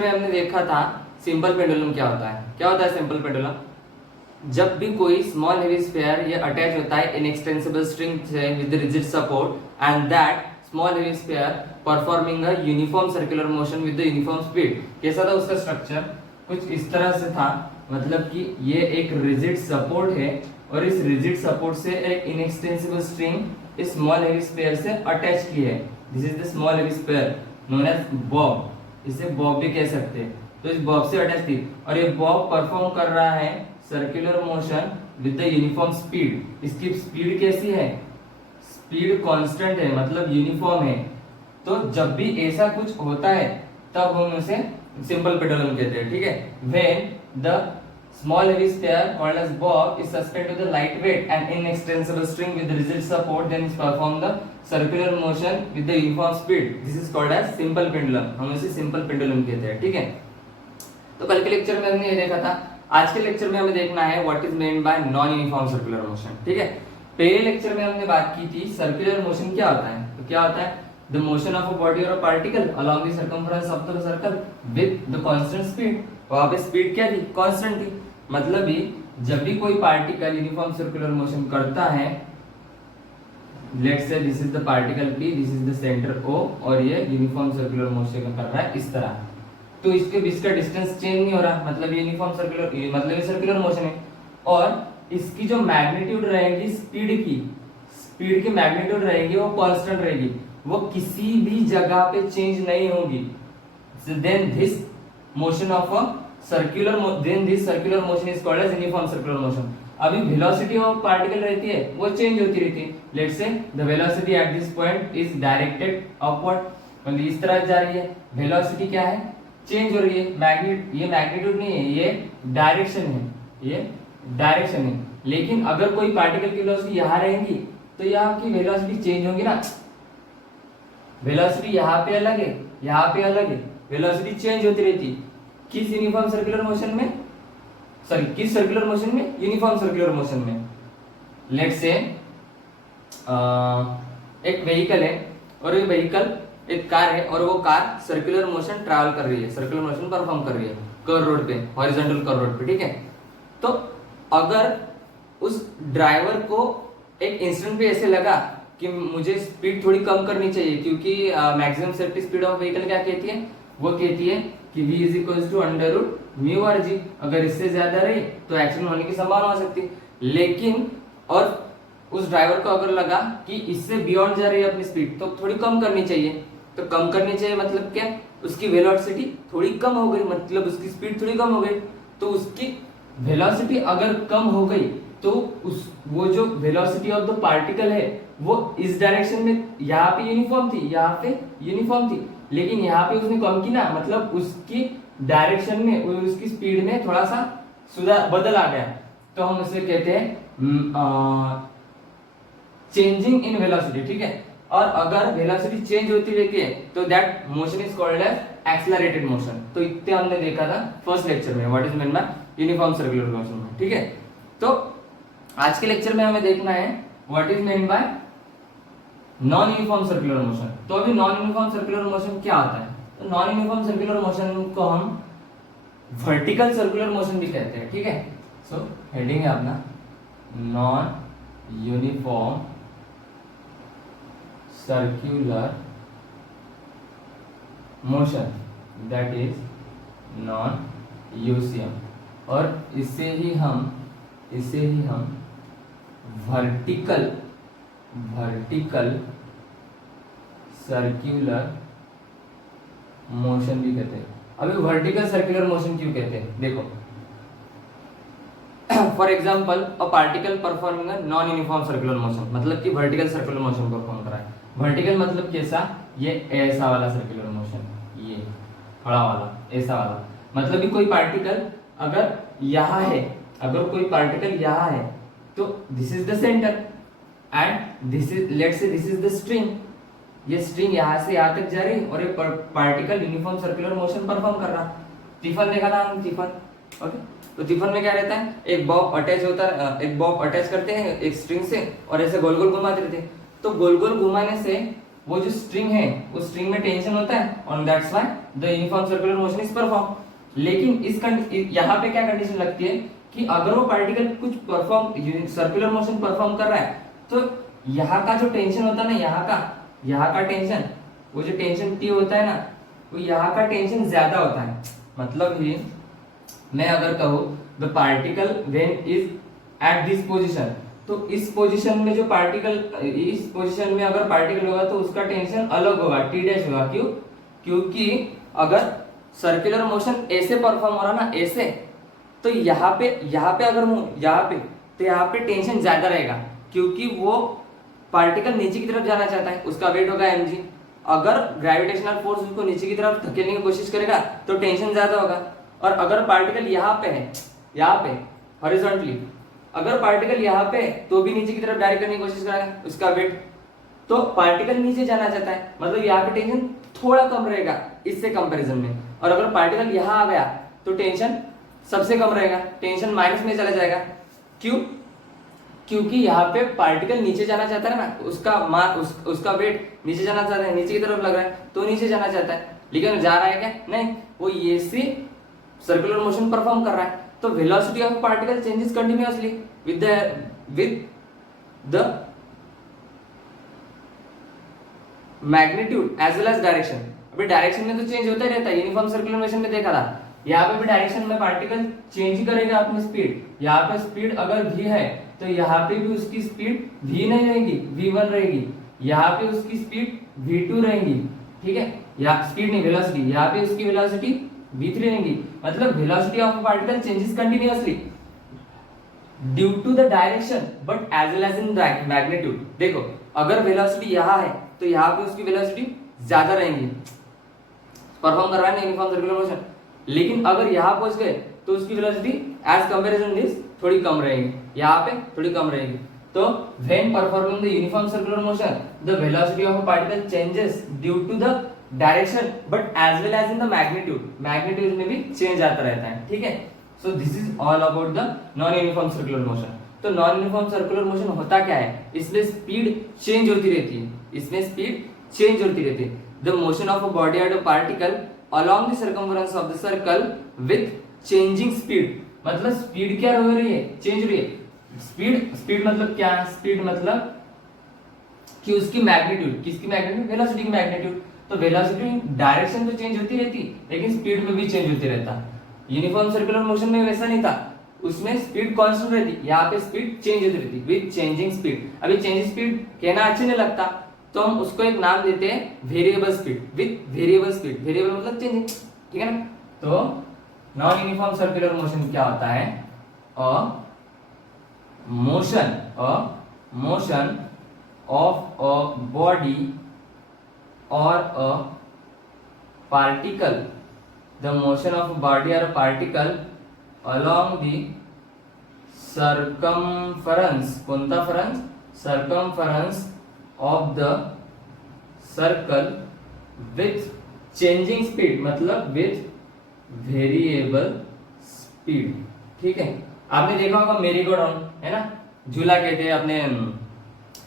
Lecture में हमने देखा था सिंपल पेंडुलम क्या होता है। क्या होता है सिंपल पेंडुलम? जब भी कोई स्मॉल हेवी स्फीयर ये अटैच होता है इन एक्सटेंसिबल स्ट्रिंग से with rigid support and that small heavy sphere performing a uniform circular motion with the uniform speed. कैसा था उसका स्ट्रक्चर? कुछ इस तरह से था, मतलब कि ये एक रिजिड सपोर्ट है और इस रिजिड सपोर्ट से एक इनएक्सटेंसिबल स्ट्रिंग इस स्मॉल हेवी स्फीयर से अटैच की है। This is the small heavy sphere known as bob, इसे बॉब भी कह सकते हैं। तो इस बॉब से अटैच थी और ये बॉब परफॉर्म कर रहा है circular motion with the uniform speed. इसकी स्पीड कैसी है? स्पीड कांस्टेंट है, मतलब यूनिफॉर्म है। तो जब भी ऐसा कुछ होता है तब हम उसे सिंपल पेंडुलम कहते हैं, ठीक है। When the small heavy sphere called as bob is suspended to the lightweight and inextensible string with rigid support, then it perform the circular motion with the uniform speed. This is called as simple pendulum. हम इसे simple pendulum कहते हैं, ठीक है। तो कल के lecture में हमने ये देखा था। आज के लेक्चर में हमें देखना है what is main bye non uniform circular motion, ठीक है। पहले लेक्चर में हमने बात की थी सर्कुलर मोशन क्या होता है। तो क्या होता है? The motion of a body और a particle along the circumference of the circle with the constant speed. वहां पे स्पीड क्या थी? कांस्टेंट थी। मतलब भी जब भी कोई पार्टिकल यूनिफॉर्म सर्कुलर मोशन करता है, let's say this is the particle P, this is the centre O और ये यूनिफॉर्म सर्कुलर मोशन कर रहा है इस तरह, तो इसके बीच का डिस्टेंस चेंज नहीं हो रहा, मतलब यूनिफॉर्म सर्कुलर, मतलब ये सर्कुलर मोशन है। और इसकी जो मैग्नीट्यूड रहेगी स्पीड की मैग्नीट्यूड रहेगी वो कांस्टेंट रहेगी, वो किसी भी जगह पे चेंज नहीं होगी। Then this motion of a circular then this circular motion is called as uniform circular motion। अभी velocity ऑफ पार्टिकल रहती है वो चेंज होती रहती है। Let's say the velocity at this point is directed upward, मतलब इस तरह जा रही है। वेलोसिटी क्या है? चेंज हो रही है। ये मैग्नीट्यूड नहीं है, ये डायरेक्शन है, ये डायरेक्शन है। लेकिन अगर कोई पार्टिकल की वेलोसिटी यहाँ रहेगी तो यहाँ की वेलोसिटी चेंज होगी ना। वेलोसिटी यहाँ पे अलग है, यहाँ पे अलग है, वेलोसिटी चेंज होती रहती है। किस यूनिफॉर्म सर्कुलर मोशन में? सॉरी, किस सर्कुलर मोशन में? यूनिफॉर्म सर्कुलर मोशन में। लेट्स से एक व्हीकल है और ये व्हीकल एक कार है और वो कार सर्कुलर मोशन ट्रैवल कर रही है, सर्कुलर मोशन परफॉर्म कर रही है कर्व रोड पे, हॉरिजॉन्टल कर्व रोड पे, ठीक है। तो अगर उस ड्राइवर को एक इंस्टेंट पे ऐसे लगा कि मुझे स्पीड थोड़ी कम करनी चाहिए, क्योंकि maximum safety speed of vehicle क्या कहती है? वो कहती है कि v is equal to under root mu r g. अगर इससे ज्यादा रही तो एक्सीडेंट होने की संभावना हो सकती है। लेकिन और उस ड्राइवर को अगर लगा कि इससे बियॉन्ड जा रही है अपनी स्पीड, तो थोड़ी कम करनी चाहिए। तो कम करनी चाहिए मतलब क्या? उसकी वेलोसिटी थोड़ी कम हो गई, मतलब उसकी स्पीड थोड़ी कम हो गई। तो उसकी वेलोसिटी अगर कम हो गई तो वो जो वेलोसिटी ऑफ द पार्टिकल है वो इस डायरेक्शन में यहाँ पे यूनिफॉर्म थी, यहाँ पे यूनिफॉर्म थी, लेकिन यहाँ पे उसने कम की ना, मतलब उसकी डायरेक्शन में, उसकी स्पीड में थोड़ा सा सुधार, बदल आ गया। तो हम उसे कहते हैं चेंजिंग इन वेलोसिटी, ठीक है। और अगर वेलोसिटी चेंज होती रहती है तो that motion is called as accelerated motion. तो इतने हमने देखा था फर्स्ट लेक्चर में what is mean by uniform circular motion में, ठीक है। तो आज के लेक्चर में हमें देखना है what is mean bye non uniform circular motion. तो अभी नॉन यूनिफॉर्म सर्कुलर मोशन क्या होता है? तो नॉन यूनिफॉर्म सर्कुलर मोशन को हम वर्टिकल सर्कुलर मोशन भी कहते हैं, ठीक है। सो हेडिंग है अपना non uniform circular motion, that is non UCM. और इसे ही हम वर्टिकल सर्कुलर मोशन भी कहते हैं। अभी वर्टिकल सर्कुलर मोशन क्यों कहते हैं? देखो, for example a particle performing a non uniform circular motion, मतलब कि वर्टिकल सर्कुलर मोशन परफॉर्म कर रहा है। वर्टिकल मतलब कैसा? ये ऐसा वाला सर्कुलर मोशन, ये खड़ा वाला, ऐसा वाला। मतलब कि कोई पार्टिकल अगर यहाँ है, अगर कोई पार्टिकल यहाँ है तो this is the centre and this is, let's say this is the string. ये स्ट्रिंग यहाँ से यहाँ तक जा रही और ये particle uniform circular motion perform कर रहा। टिफन देखा था हम, टिफन, ओके। तो टिफन में क्या रहता है? एक बॉब अटैच होता है, एक बॉब अटैच करते हैं एक स्ट्रिंग से और ऐसे गोल गोल घुमाते रहते हैं। तो गोल गोल घुमाने से वो जो स्ट्रिंग है उस स्ट्रिंग में टेंशन होता है, on that's why the uniform circular motion is perform. लेकिन यहाँ पे क्या कंडीशन लगती है कि अगर वो पार्टिकल कुछ परफॉर्म सर्कुलर मोशन परफॉर्म कर रहा है तो यहाँ का जो टेंशन होता है ना, यहाँ का टेंशन, वो जो टेंशन T होता है ना, वो यहाँ का टेंशन ज्यादा होता है। मतलब ही मैं अगर कहूँ the particle when is at this position, तो इस पोजीशन में जो पार्टिकल, इस पोजीशन में अगर पार्टिकल होगा तो उसका टेंशन अलग होगा, T डैश होगा। क्यों? क्योंकि अगर सर्कुलर मोशन ऐसे परफॉर्म हो रहा ना, ऐसे, तो यहाँ पे अगर हूँ यहाँ पे, तो यहाँ पे टेंशन ज्यादा रहेगा क्योंकि वो पार्टिकल नीचे की तरफ जाना चाहता है, उसका वेट होगा mg। अगर ग्रेविटेशनल फोर्स उसको नीचे की तरफ धकेलने की कोशिश करेगा तो टेंशन ज्यादा होगा। और अगर पार्टिकल यहाँ पे है, यहाँ पे हॉरिजॉन्टली, अगर पार्टिकल यहाँ पे तो भी नीचे की तरफ डायरेक्ट करने की कोशिश करेगा, उसका वेट, तो पार्टिकल नीचे जाना चाहता है, मतलब यहाँ पे टेंशन थोड़ा कम रहेगा इससे कंपैरिजन में। और अगर पार्टिकल यहाँ आ गया तो टेंशन सबसे कम रहेगा, टेंशन माइनस में चला जाएगा। क्यों? क्योंकि यहाँ पे पार्टिकल नीचे जाना चाहता है ना, उसका वेट नीचे जाना चाहता है, नीचे की तरफ लग रहा है तो नीचे जाना चाहता है, लेकिन जा रहा है क्या? नहीं, वो ये से सर्कुलर मोशन परफॉर्म कर रहा है। तो velocity of particle changes continuously with the magnitude as well as direction. अभी डायरेक्शन में तो चेंज होता ही रहता है, यूनिफॉर्म सर्कुलर मोशन में देखा था। यहाँ पे भी डायरेक्शन में पार्टिकल चेंज ही करेगा अपनी स्पीड। यहाँ पे स्पीड अगर v है तो यहाँ पे भी उसकी स्पीड v नहीं रहेगी, v1 रहेगी। यहाँ पे उसकी स्पीड v2 रहेगी, ठीक है, यहाँ स्पीड नहीं वेलोसिटी, यहाँ पे उसकी वेलोसिटी v3 रहेगी। मतलब velocity of particle changes continuously due to the direction but as well as in magnitude. देखो अगर वेलोसिटी यहाँ है तो यहाँ पे उसकी वेलोसिटी ज्यादा रहेंगी, परफॉर्म कर रहा है ना यूनिफॉर्म सर्कुलर मोशन। लेकिन अगर यहाँ पहुंच गए तो उसकी वेलोसिटी एज कंपैरिजन दिस थोड़ी कम रहेगी, यहाँ पे थोड़ी कम रहेगी। तो when performing the uniform circular motion the velocity of a particle changes due to the direction but as well as in the magnitude. Magnitude में भी चेंज आता रहता है, ठीक है। So this is all about the non uniform circular motion. तो non uniform circular motion होता क्या है? इसमें स्पीड चेंज होती रहती है, इसमें स्पीड चेंज होती रहती है। The motion of a body और a particle along the circumference of the circle with changing speed। मतलब स्पीड क्या हो रही है? चेंज हो रही है। स्पीड मतलब क्या? स्पीड मतलब कि उसकी मैग्नीट्यूड, किसकी मैग्नीट्यूड? वेलोसिटी की मैग्नीट्यूड। तो वेलोसिटी डायरेक्शन तो चेंज होती रहती, लेकिन स्पीड में भी चेंज होती रहता। यूनिफॉर्म सर्कुलर मोशन में वैसा नहीं था, उसमें स्पीड कांस्टेंट रहती, यहाँ पे स्पीड चेंज होती रहती विद चेंजिंग स्पीड। अभी चेंजिंग स्पीड कहना अच्छे नहीं लगता तो हम उसको एक नाम देते हैं variable speed, with variable speed. Variable मतलब चेंजिंग, ठीक है ना। तो नॉन यूनिफॉर्म सर्कुलर मोशन क्या होता है? मोशन ऑफ अ बॉडी और a particle, the motion of body और पार्टिकल along the circumference, कोणता फरन्स? circumference of the circle with changing speed, मतलब with variable speed, ठीक है। आपने देखा होगा मेरी गो राउंड, है ना, झूला कहते हैं अपने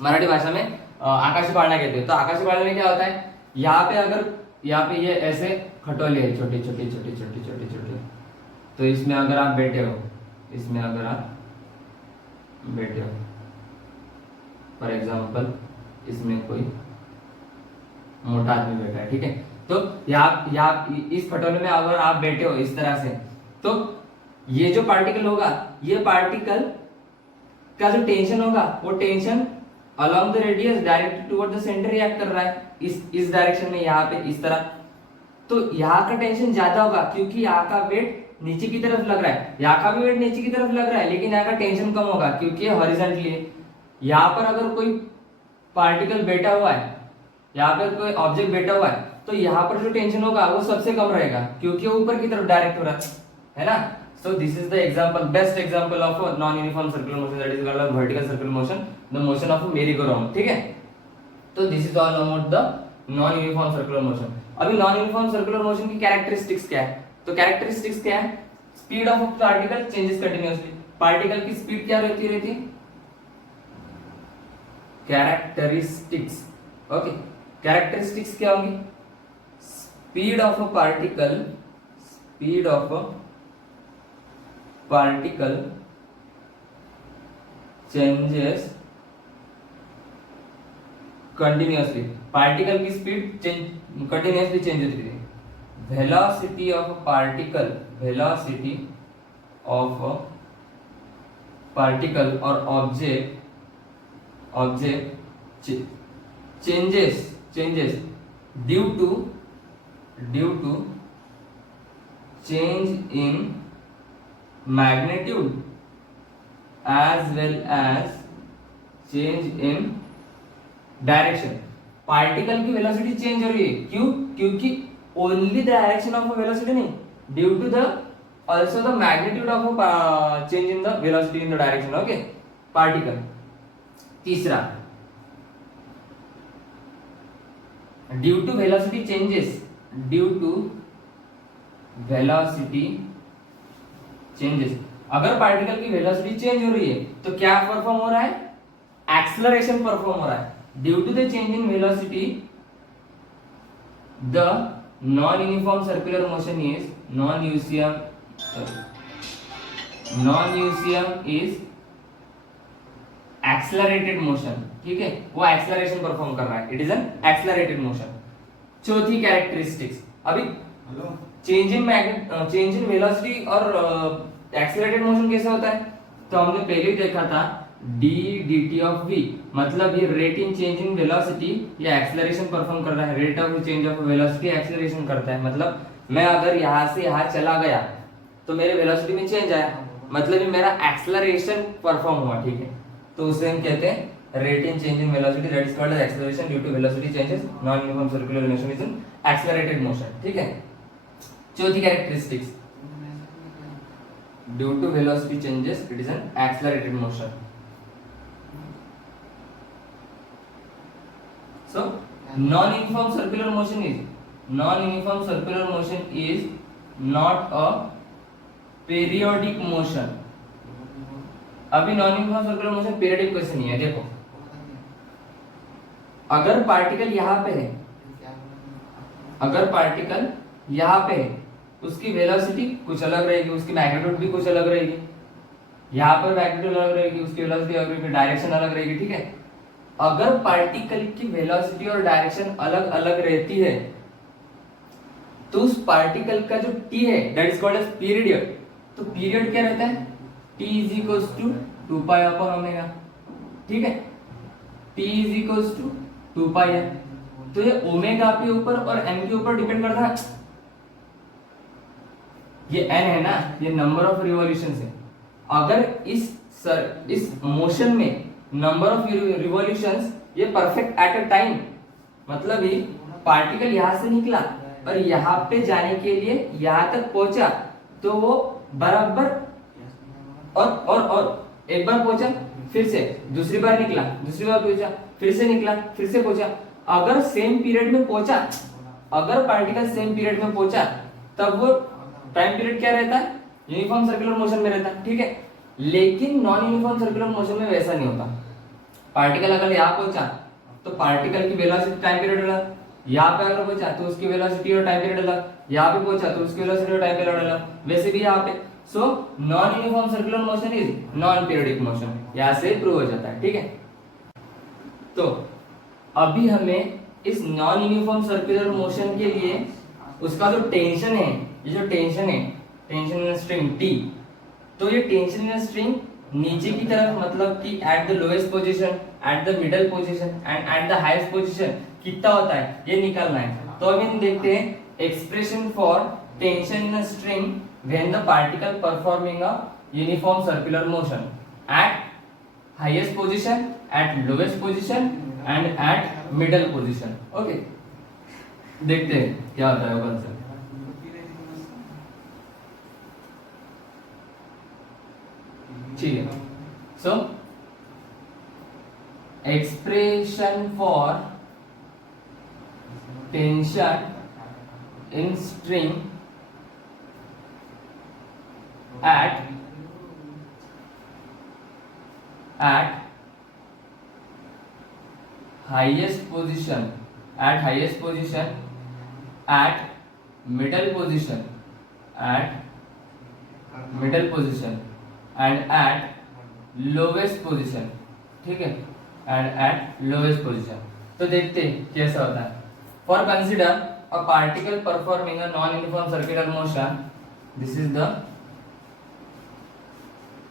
मराठी भाषा में, आकाशी पाळणा कहते हैं। तो आकाशी पाळणे में क्या होता है? यहाँ पे अगर यहाँ पे ये ऐसे खटोले है, छोटे छोटे छोटे छोटे छोटे छोटे, तो इसमें अगर आप बैठे हो, इसमें अगर आप बैठे हो, फॉर एग्जाम्पल इसमें कोई मोटा आदमी बैठा है, ठीक है, तो यहाँ इस खटोले में अगर आप बैठे हो इस तरह से, तो ये जो पार्टिकल होगा, ये पार्टिकल का जो टेंशन होगा, वो tension along the radius directed toward the centre react कर रहा है, इस डायरेक्शन में, यहाँ पे इस तरह। तो यहाँ का टेंशन ज्यादा होगा क्योंकि यहाँ का वेट नीचे की तरफ लग रहा है, यहाँ का भी वेट नीचे की तरफ लग रहा है, लेकिन यहाँ का टेंशन कम होगा क्योंकि हॉरिजॉन्टली है। यहाँ पर अगर कोई पार्टिकल बैठा हुआ है, यहाँ पर कोई ऑब्जेक्ट बैठा हुआ है, तो यहाँ पर जो टेंशन होगा वो सबसे कम रहेगा क्योंकि वो ऊपर की तरफ डायरेक्ट हो रहा है ना। सो this is the example, best example of non uniform circular motion, that is called vertical circular motion, the motion of अ मेरी गो राउंड, ठीक है। तो this is all about the non uniform circular motion. अभी non uniform circular motion की characteristics क्या है? तो characteristics क्या है? Speed of a particle changes continuously. Particle की स्पीड क्या रहती है? Characteristics, okay. कैरेक्टरिस्टिक्स क्या होंगी? Speed of a particle, speed of a particle changes continuously, particle की स्पीड कंटिन्यूअसली चेंज होती है। Velocity of a particle, velocity of a particle और object changes due to change in magnitude as well as change in direction. Particle की velocity change हो रही है, क्यों? क्योंकि only the direction of velocity नहीं, due to the also the magnitude of change in the velocity in the direction, okay, particle। तीसरा, due to velocity changes, due to velocity changes, अगर particle की velocity change हो रही है तो क्या perform हो रहा है? एक्सेलरेशन परफॉर्म हो रहा है। Due to the change in velocity the non uniform circular motion is non-UCM is accelerated motion, ठीक है, वो एक्सेलरेशन परफॉर्म कर रहा है, it is an accelerated motion. चौथी कैरेक्टरिस्टिक्स, अभी चेंज इन वेलोसिटी और एक्सेलरेटेड मोशन कैसे होता है? तो हमने पहले ही देखा था डी dt ऑफ v, मतलब ये rate in change in velocity या एक्सेलरेशन परफॉर्म कर रहा है। Rate of change of velocity acceleration करता है, मतलब मैं अगर यहाँ से यहाँ चला गया तो मेरे वेलोसिटी में चेंज आया, मतलब ये मेरा एक्सेलरेशन परफॉर्म हुआ, ठीक है। तो उसे हम कहते हैं rate in change in velocity, that is called as acceleration due to velocity changes, non uniform circular motion is an accelerated motion, ठीक है। चौथी characteristics, due to velocity changes it is an accelerated motion. So non uniform circular motion is not a periodic motion. अभी non uniform circular motion periodic question नहीं है। देखो, अगर particle यहाँ पे है, अगर पार्टिकल यहाँ पे है, उसकी वेलोसिटी कुछ अलग रहेगी, उसकी मैग्नीट्यूड भी कुछ अलग रहेगी, यहाँ पर मैग्नीट्यूड अलग रहेगी, उसकी वेलोसिटी अलग रहेगी, डायरेक्शन अलग रहेगी, ठीक है। अगर पार्टिकल की वेलोसिटी और डायरेक्शन अलग अलग रहती है तो उस पार्टिकल का जो t है that is called as period. तो पीरियड क्या रहता है? t is equals to 2 pi upon omega, ठीक है। t is equals to 2 pi है, तो ये ओमेगा के ऊपर और n के ऊपर डिपेंड करता है। ये n है ना, ये नंबर ऑफ रिवॉल्यूशंस है। अगर इस मोशन में नंबर ऑफ रिवॉल्यूशंस ये परफेक्ट एट अ टाइम, मतलब ये पार्टिकल यहां से निकला और यहाँ पे जाने के लिए यहाँ तक पहुंचा, तो वो बराबर और एक बार पहुंचा, फिर से दूसरी बार निकला, दूसरी बार पहुंचा, फिर से निकला, फिर से पहुंचा। अगर सेम पीरियड में पहुंचा, अगर पार्टिकल सेम पीरियड में पहुंचा, तब वो टाइम पीरियड क्या रहता है? यूनिफॉर्म सर्कुलर मोशन में रहता है, ठीक है। लेकिन नॉन यूनिफॉर्म सर्कुलर मोशन में वैसा नहीं होता। पार्टिकल अगर यहाँ पहुंचा तो पार्टिकल की वेलोसिटी टाइम पीरियड अलग, यहाँ पे अगर पहुंचा तो उसकी वेलोसिटी और टाइम पीरियड अलग, यहाँ पे पहुंचा तो उसकी वेलोसिटी और टाइम पीरियड अलग, वैसे भी यहाँ पे। सो non uniform circular motion is non periodic motion, यहाँ से प्रूव हो जाता है, ठीक है। तो अभी हमें इस नॉन यूनिफॉर्म सर्कुलर मोशन के लिए उसका जो टेंशन है, ये जो टेंशन है, टेंशन इन स्ट्रिंग T, तो ये टेंशन इन स्ट्रिंग नीचे की तरफ, मतलब कि at the lowest position, at the middle position and at the highest position कितना होता है, ये निकालना है। तो अभी हम देखते हैं expression for tension in string when the particle performing a uniform circular motion eight highest position, eight lowest position and eight middle position. Okay, देखते हैं क्या होता है वो कंसेप्ट। ठीक है, सो expression for tension in string at highest position at highest position, at middle position, at middle position and at lowest position, ठीक है, and at lowest position। तो देखते हैं कैसा होता है। For consider a particle performing a non-uniform circular motion, this is the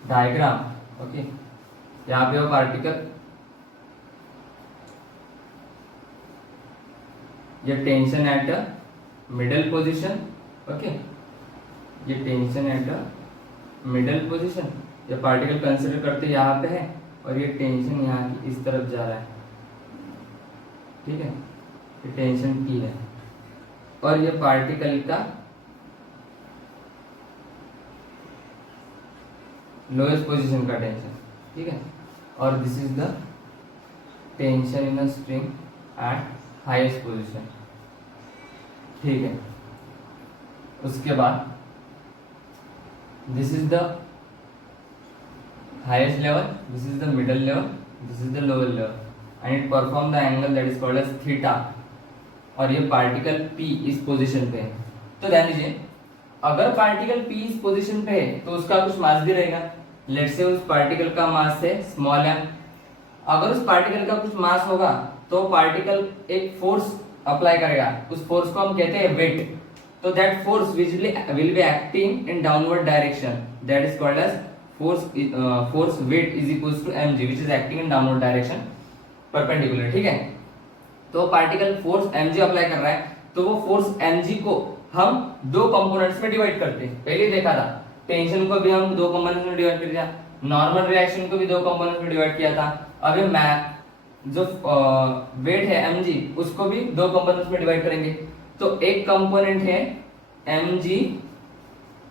diagram, okay। यहाँ पे वो पार्टिकल, ये tension at middle position, okay, ये टेंशन एट मिडल पोजीशन, ये पार्टिकल कंसिडर करते यहाँ पे है और ये टेंशन यहाँ की इस तरफ जा रहा है, ठीक है, ये टेंशन T है और ये पार्टिकल का लोएस्ट पोजीशन का टेंशन, ठीक है, और this is the tension in a string at highest position, ठीक है। उसके बाद this is the highest level, this is the middle level, this is the lower level and it perform the angle that is called as theta, और ये particle P इस position पे है। तो ध्यान दीजिए, अगर पार्टिकल P इस पोजीशन पे है तो उसका कुछ मास भी रहेगा। लेट्स से उस पार्टिकल का मास है स्मॉल m, अगर उस पार्टिकल का कुछ मास होगा तो पार्टिकल एक फोर्स अप्लाई करेगा, उस फोर्स को हम कहते हैं वेट। तो that force will be acting in downward direction, that is called as force weight is equals to mg which is acting in downward direction perpendicular, ठीक है। तो पार्टिकल फोर्स mg अप्लाई कर रहा है, तो वो फोर्स mg को हम दो कंपोनेंट्स में डिवाइड करते हैं। पहले देखा था टेंशन को भी हम दो कंपोनेंट्स में डिवाइड कर दिया, नॉर्मल रिएक्शन को भी दो कंपोनेंट्स में डिवाइड किया था। अभी जो वेट है mg उसको भी दो कंपोनेंट्स में डिवाइड करेंगे। तो एक कंपोनेंट है mg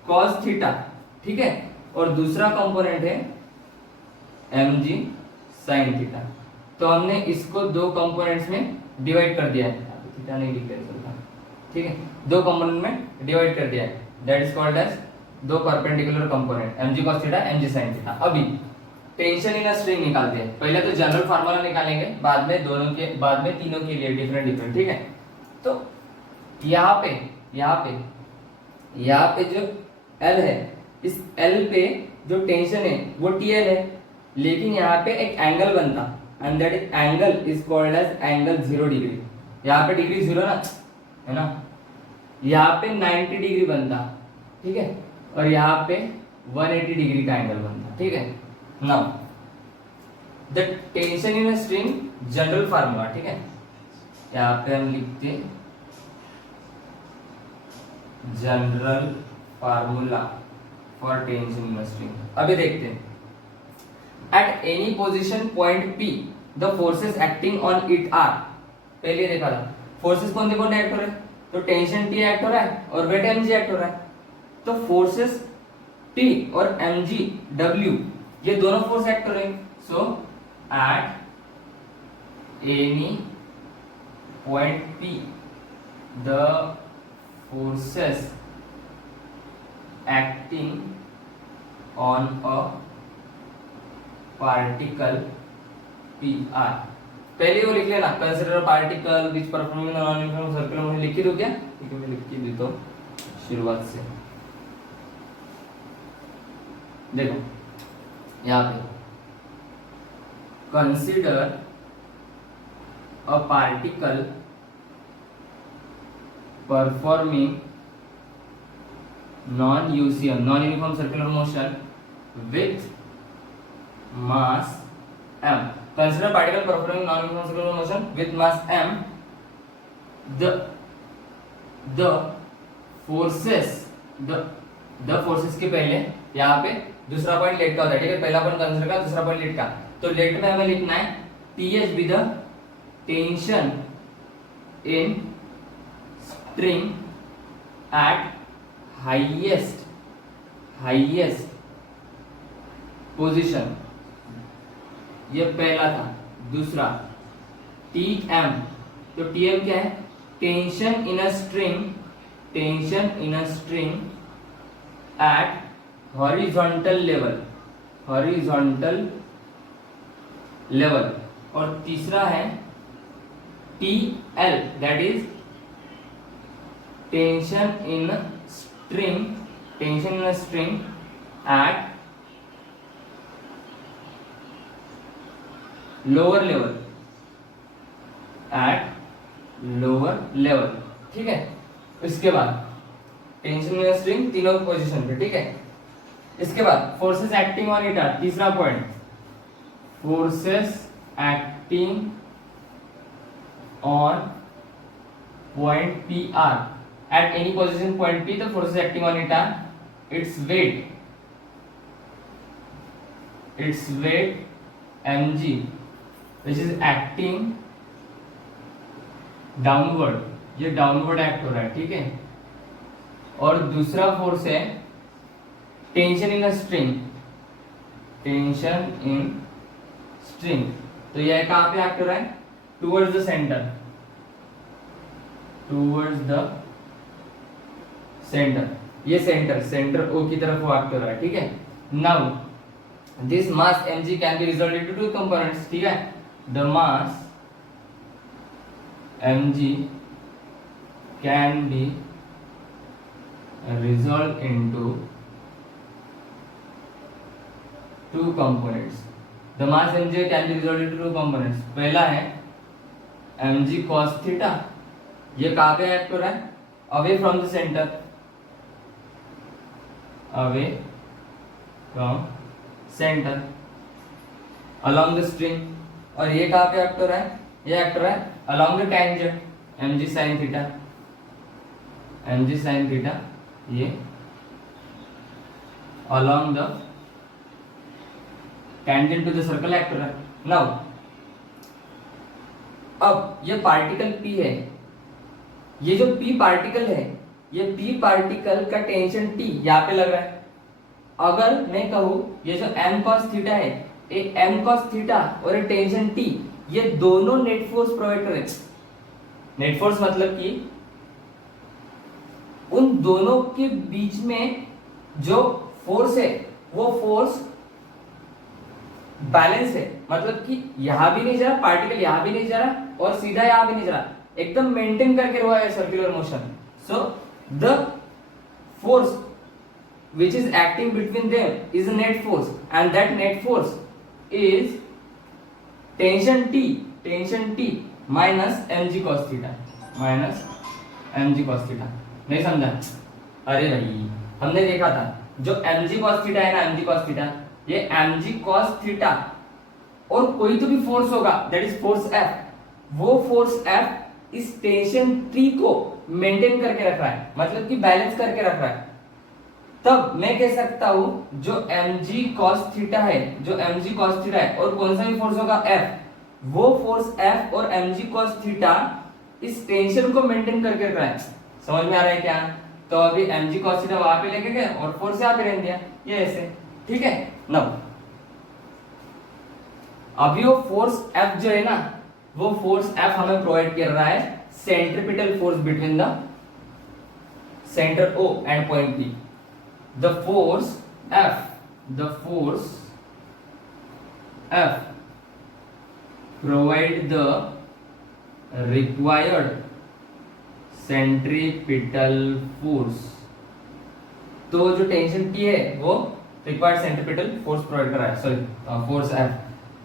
cos थीटा, ठीक है, और दूसरा कंपोनेंट है mg sin थीटा। तो हमने इसको दो कंपोनेंट्स में डिवाइड कर दिया है, थीटा नहीं लिख रहे, ठीक है, दो कंपोनेंट में डिवाइड कर दिया है, दैट इज कॉल्ड एज दो perpendicular component mg cos theta mg sin theta. अभी टेंशन इन अ स्ट्रिंग निकालते हैं। पहले तो जनरल फार्मूला निकालेंगे, बाद में तीनों के लिए डिफरेंट, ठीक है। तो यहाँ पे जो L है, इस L पे जो टेंशन है वो TL है, लेकिन यहाँ पे एक एंगल बनता and that angle is called as angle 0 degree. यहाँ पे डिग्री 0 ना, है ना, यहाँ पे 90 डिग्री बनता, ठीक है, और यहाँ पे 180 डिग्री का एंगल बनता, ठीक है। Now the tension in a string general formula, ठीक है, यहाँ पे हम लिखते general formula for tension in a string. अभी देखते हैं, at any position point P the forces acting on it are. पहले देखा था फोर्सेस कौन कौन एक्ट हो रहे हैं, तो टेंशन T एक्ट हो रहा है और वेट mg एक्ट हो रहा है। तो फोर्सेस T और mg W ये दोनों फोर्स एक्ट कर रहे हैं। So at any point P the forces acting on a particle PR। पहले वो लिख लेना, consider a particle which performing non uniform circular motion. लिख के दो क्या, ठीक है, मैं लिख के देता हूं शुरुआत से। देखो यहाँ पे consider a particle performing non UCM non uniform circular motion with mass m। Consider particle performing non-uniform circular motion with mass m. The forces के पहले यहाँ पे दूसरा पॉइंट लेट का होता है, ठीक है, पहला पॉइंट कंसीडर का, दूसरा पॉइंट लेट का। तो लेट में हमें लिखना है TH be the tension in string at highest position, ये पहला था। दूसरा TM, तो TM क्या है, tension in a string at horizontal level. और तीसरा है TL, that is tension in a string at lower level, ठीक है। इसके बाद टेंशन इन स्ट्रिंग तीनों पोजीशन पे, ठीक है। इसके बाद forces acting on it are, तीसरा point, forces acting on point P are at any position point P, the forces acting on it are its weight mg which is acting downward, ये downward act हो रहा है, ठीक है। और दूसरा force है टेंशन इन स्ट्रिंग, तो यह कहां पे एक्ट हो रहा है, टूवर्ड्स द सेंटर, ये सेंटर ओ की तरफ वो एक्ट हो रहा है, ठीक है। Now this mass mg can be resolve into two components, ठीक है। The mass mg can be resolved into two components. The mass mg can be resolved into two components. पहला है mg cos थीटा, ये कहाँ पे act हो रहा है, away from the centre, along the string, और ये कहाँ पे एक्ट हो रहा है, ये एक्ट हो रहा है along the tangent mg sin theta, ये along the tangent to the circle act हो रहा है। Now अब ये पार्टिकल P है, ये जो P पार्टिकल है, ये P पार्टिकल का टेंशन T यहाँ पे लग रहा है। अगर मैं कहूँ ये जो m cos थीटा है, ये m cos थीटा और ये टेंशन T, ये दोनों नेट फोर्स प्रोवाइड कर रहे हैं। नेट फोर्स मतलब कि उन दोनों के बीच में जो फोर्स है वो फोर्स बैलेंस है, मतलब कि यहां भी नहीं जा रहा, पार्टिकल यहां भी नहीं जा रहा और सीधा यहां भी नहीं जा रहा, एकदम मेंटेन करके हुआ है circular motion. So the force which is acting between them is a net force, and that net force is tension T minus mg cos theta, नहीं समझा? अरे भाई हमने देखा था जो mg cos theta है ना, mg cos theta, ये mg cos theta और कोई तो भी फोर्स होगा, that is force F, वो फोर्स F इस टेंशन T को मेंटेन करके रख रहा है, मतलब कि बैलेंस करके रख रहा है। तब मैं कह सकता हूं जो mg cos थीटा है, और कौन सा भी फोर्स होगा F, वो फोर्स F और mg cos थीटा इस टेंशन को मेंटेन करके रख रहा है। समझ में आ रहा है क्या? तो अभी mg cos थीटा वहां पे लेके गए और फोर्स यहाँ पे रहने दिया, ये ऐसे, ठीक है। नाउ अभी वो फोर्स F जो है ना, वो फोर्स F हमें प्रोवाइड कर रहा है centripetal force between the centre O and point P। The force F provide the required centripetal force। तो जो टेंशन T है वो रिक्वायर्ड सेंट्रीपिटल फोर्स प्रोवाइड कर रहा है, सॉरी फोर्स F।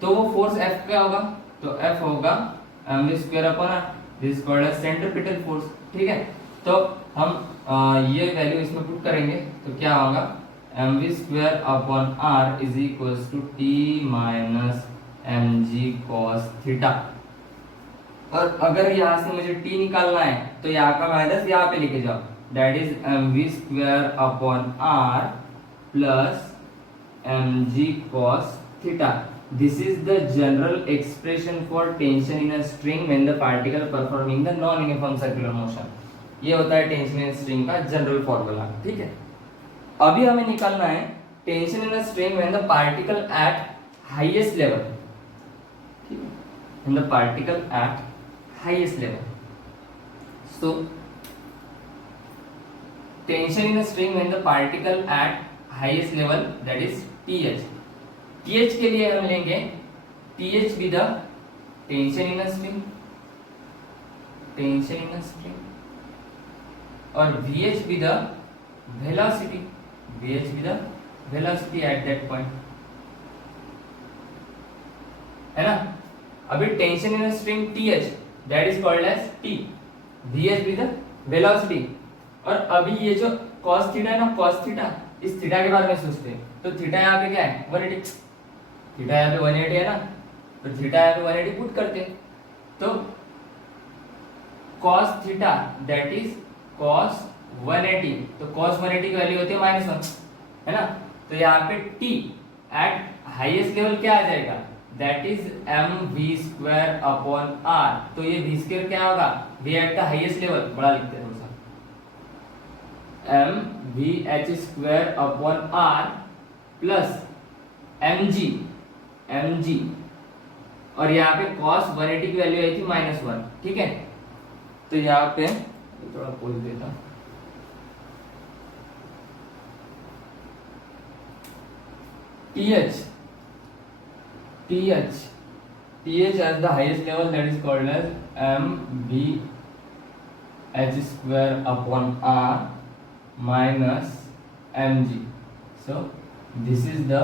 तो वो फोर्स F क्या होगा, तो F होगा mv square upon r, this is called as centripetal force, ठीक है। तो हम ये वैल्यू इसमें पुट करेंगे तो क्या होगा, mv square upon r is equals to t minus mg cos theta. और अगर यहाँ से मुझे t निकालना है तो यहाँ का माइनस यहाँ पे लेके जाओ, that is mv square upon r plus mg cos theta. This is the general expression for tension in a string when the particle performing the non uniform circular motion. ये होता है टेंशन इन स्ट्रिंग का general formula, ठीक है। अभी हमें निकालना है tension in string when the particle eight highest level, ठीक है, when the particle eight highest level. So tension in string when the particle eight highest level, that is TH। TH के लिए हम लेंगे TH with the tension in string tension in string और VH be the velocity, VH be the velocity at that point, है ना। अभी tension in string TH that is called as T, VH be the velocity। और अभी ये जो cos theta है ना, cos थीटा, इस थीटा के बारे में सोचते हैं तो थीटा यहाँ पे क्या है 180, थीटा यहाँ पे 180 है ना, तो थीटा यहाँ पे 180 पुट करते हैं तो cos theta that is cos 180, तो cos 180 की वैल्यू होती है -1, है ना। तो यहाँ पे t एट हाईएस्ट लेवल क्या आ जाएगा, that is mv² upon r। तो ये v² क्या होगा, v at the highest level, बड़ा लिखते हैं थोड़ा सा, mvh² upon r plus mg, और यहाँ पे cos 180 की वैल्यू आई थी -1, ठीक है। तो यहाँ पे थोड़ा पोल देता, TH as the highest level that is called as mvh² upon r minus mg. So this is the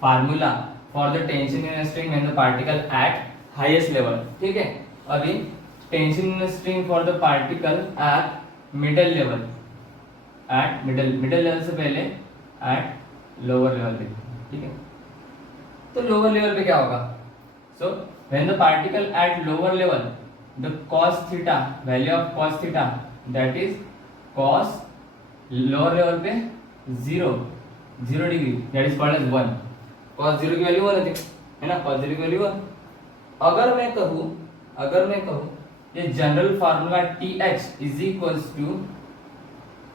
formula for the tension in a string when the particle at highest level, ठीक है। अभी tension in string for the particle at middle level, eight middle level से पहले eight lower level पे, ठीक है। तो lower level पे क्या होगा, so when the particle at lower level the cos theta, value of cos theta that is cos lower level पे 0 degree that is called as 1, cos 0 की वैल्यू 1 है ना, cos 0 की वैल्यू 1। अगर मैं कहूँ ये general formula TH is equals to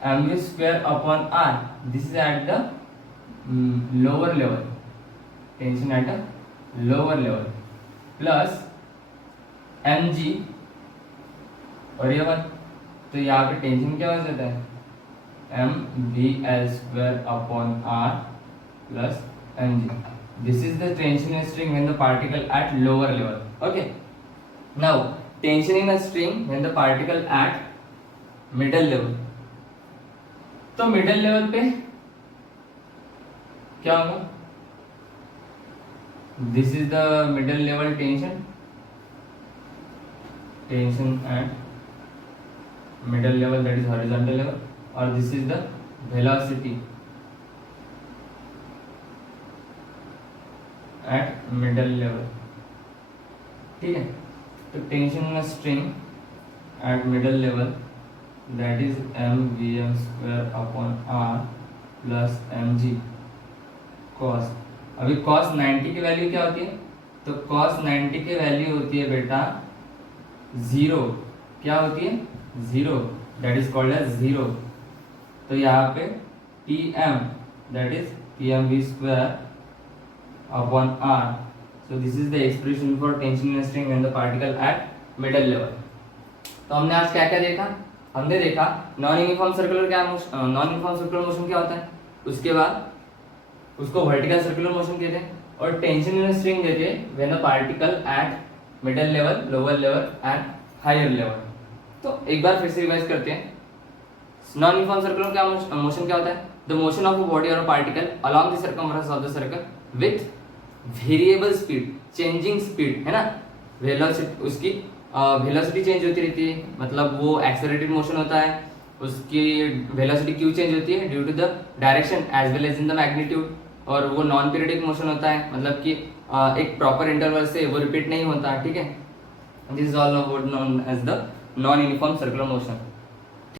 mv² upon r, this is at the lower level, tension at the lower level, plus mg और ये 1, तो यहाँ पे टेंशन क्या हो जाता है mvL² upon r plus mg। This is the tension in string when the particle at lower level, okay. Now tension in a string when the particle at middle level, तो मिडल लेवल पे क्या होगा, this is the middle level tension at middle level that is horizontal level, और this is the velocity at middle level, ठीक है। तो tension in string at middle level that is mvm² upon r plus mg cos। अभी cos 90 की value क्या होती है, तो cos 90 की वैल्यू होती है बेटा 0, क्या होती है 0, दैट इज कॉल्ड एज 0। तो यहाँ पे Tm that is Tmv² upon r, so this is the expression for tension in a string when the particle at middle level। तो हमने आज क्या क्या देखा, हमने देखा नॉन यूनिफॉर्म सर्कुलर मोशन क्या होता है, उसके बाद उसको वर्टिकल सर्कुलर मोशन कहते हैं, और टेंशन इन स्ट्रिंग देते हैं when the particle at middle level, lower level and higher level. तो एक बार फिर से रिवाइज करते हैं, नॉन यूनिफॉर्म सर्कुलर क्या मोशन क्या होता है, the motion of a body और a particle along the circumference of the circle with variable speed, changing speed, है ना। वेलोसिटी, उसकी वेलोसिटी चेंज होती रहती है, मतलब वो एक्सेलरेटेड मोशन होता है, उसकी वेलोसिटी क्यों चेंज होती है, due to the direction as well as in the magnitude, और वो नॉन पीरियडिक मोशन होता है, मतलब कि एक प्रॉपर इंटरवल से वो रिपीट नहीं होता, ठीक है। This is all about known as the non uniform circular motion.